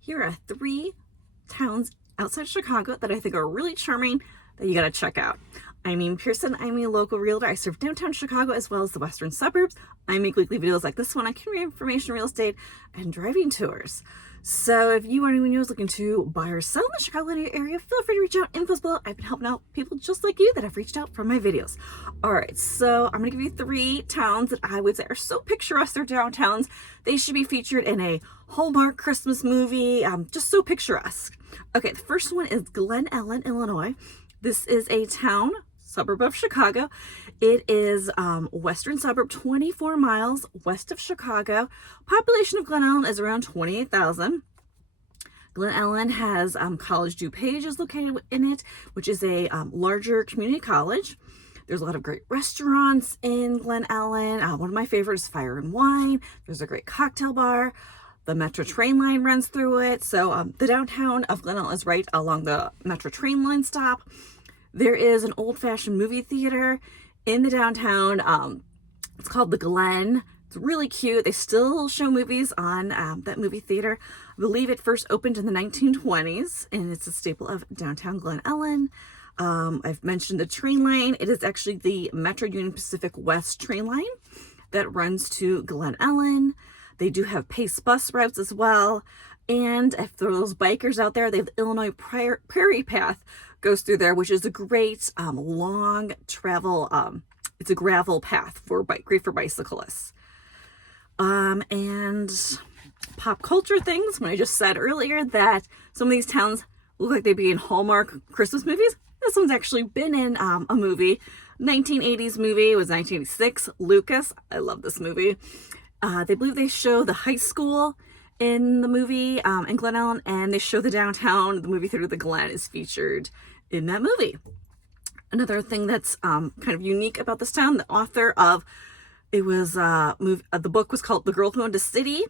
Here are 3 towns outside Chicago that I think are really charming that you gotta check out. I'm in Pearson. I'm a local realtor. I serve downtown Chicago as well as the western suburbs. I make weekly videos like this one on community information, real estate, and driving tours. So if you are anyone who's looking to buy or sell in the Chicagoland area, feel free to reach out. Info's below. I've been helping out people just like you that have reached out from my videos. All right, so I'm gonna give you 3 towns that I would say are so picturesque. They're downtowns. They should be featured in a Hallmark Christmas movie. Just so picturesque. Okay, the first one is Glen Ellen, Illinois. This is a town, suburb of Chicago. It is western suburb, 24 miles west of Chicago. Population of Glen Ellen is around 28,000. Glen Ellen has College DuPage is located in it, which is a larger community college. There's a lot of great restaurants in Glen Ellen. One of my favorites is Fire and Wine. There's a great cocktail bar. The Metro train line runs through it. So the downtown of Glen Ellen is right along the Metro train line stop. There is an old-fashioned movie theater in the downtown. It's called the Glen. It's really cute. They still show movies on that movie theater. I believe it first opened in the 1920s, and it's a staple of downtown Glen Ellen. I've mentioned the train line. It is actually the Metro Union Pacific West train line that runs to Glen Ellen. They do have Pace bus routes as well. And if there are those bikers out there, they have the Illinois Prairie Path goes through there, which is a great long travel. It's a gravel path great for bicyclists. And pop culture things. When I just said earlier that some of these towns look like they'd be in Hallmark Christmas movies, this one's actually been in a movie, 1980s movie. It was 1986. Lucas. I love this movie. They believe they show the high school in the movie in Glen Ellen, and they show the downtown. The movie theater, the Glen, is featured in that movie. Another thing that's kind of unique about this town, the author of the book was called The Girl Who Owned a City.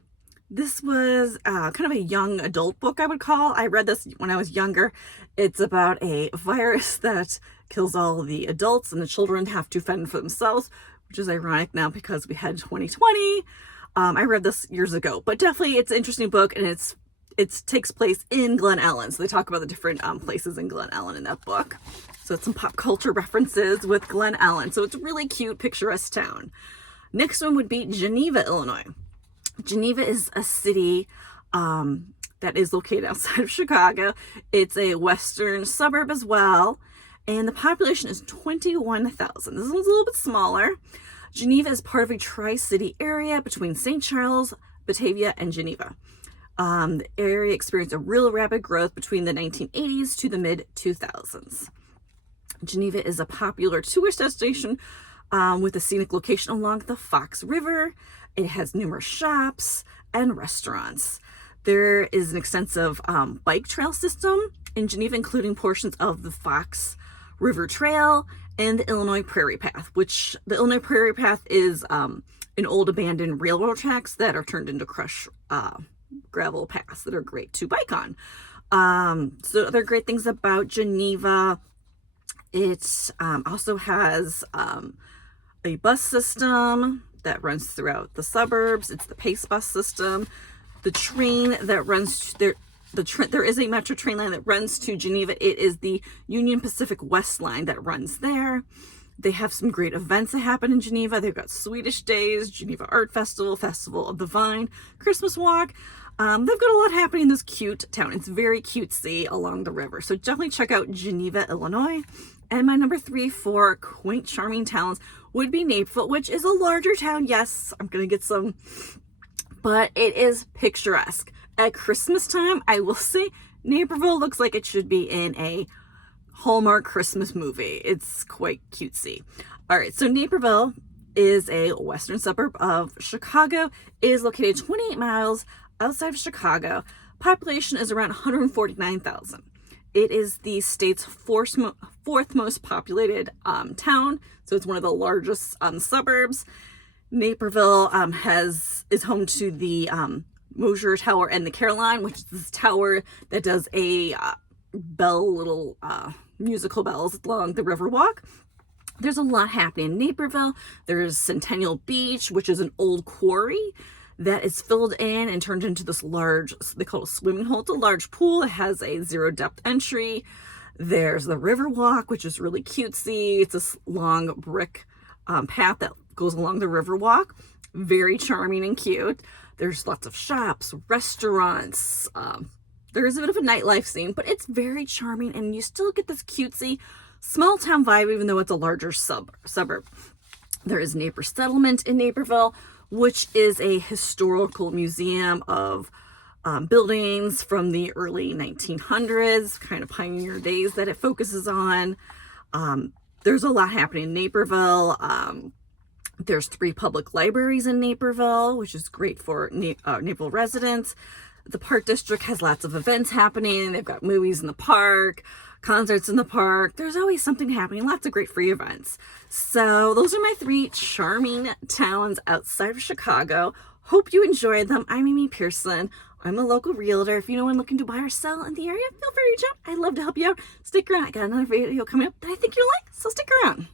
This was kind of a young adult book, I would call. I read this when I was younger. It's about a virus that kills all the adults and the children have to fend for themselves, which is ironic now because we had 2020. I read this years ago, but definitely it's an interesting book, and it takes place in Glen Ellen. So they talk about the different places in Glen Ellen in that book. So it's some pop culture references with Glen Ellen. So it's a really cute, picturesque town. Next one would be Geneva, Illinois. Geneva is a city that is located outside of Chicago. It's a western suburb as well, and the population is 21,000. This one's a little bit smaller. Geneva is part of a tri-city area between St. Charles, Batavia, and Geneva. The area experienced a real rapid growth between the 1980s to the mid-2000s. Geneva is a popular tourist destination with a scenic location along the Fox River. It has numerous shops and restaurants. There is an extensive bike trail system in Geneva, including portions of the Fox River Trail and the Illinois Prairie Path, which the Illinois Prairie Path is an old abandoned railroad tracks that are turned into crushed gravel paths that are great to bike on. So other great things about Geneva, it also has a bus system that runs throughout the suburbs. It's the Pace bus system. The train that runs there, there is a metro train line that runs to Geneva. It is the Union Pacific West line that runs there. They have some great events that happen in Geneva. They've got Swedish Days, Geneva Art Festival, Festival of the Vine, Christmas Walk. They've got a lot happening in this cute town. It's very cutesy along the river. So definitely check out Geneva, Illinois. And my number 3 for quaint, charming towns would be Naperville, which is a larger town. Yes, I'm going to get some, but it is picturesque. At Christmas time, I will say Naperville looks like it should be in a Hallmark Christmas movie. It's quite cutesy. All right, so Naperville is a western suburb of Chicago. It is located 28 miles outside of Chicago. Population is around 149,000. It is the state's fourth most populated town, so it's one of the largest suburbs. Naperville is home to the Mosier Tower and the Caroline, which is this tower that does a little musical bells along the Riverwalk. There's a lot happening in Naperville. There's Centennial Beach, which is an old quarry that is filled in and turned into this large, they call it a swimming hole. It's a large pool. It has a 0 depth entry. There's the river walk, which is really cutesy. It's this long brick path that goes along the river walk. Very charming and cute. There's lots of shops, restaurants. There is a bit of a nightlife scene, but it's very charming, and you still get this cutesy small town vibe, even though it's a larger suburb. There is Napier Settlement in Naperville, which is a historical museum of buildings from the early 1900s, kind of pioneer days that it focuses on. There's a lot happening in Naperville. There's 3 public libraries in Naperville, which is great for Naperville residents. The Park District has lots of events happening. They've got movies in the park, concerts in the park. There's always something happening, lots of great free events. So those are my 3 charming towns outside of Chicago. Hope you enjoyed them. I'm Amy Pearson. I'm a local realtor. If you know anyone looking to buy or sell in the area, feel free to reach out. I'd love to help you out. Stick around. I got another video coming up that I think you'll like, so stick around.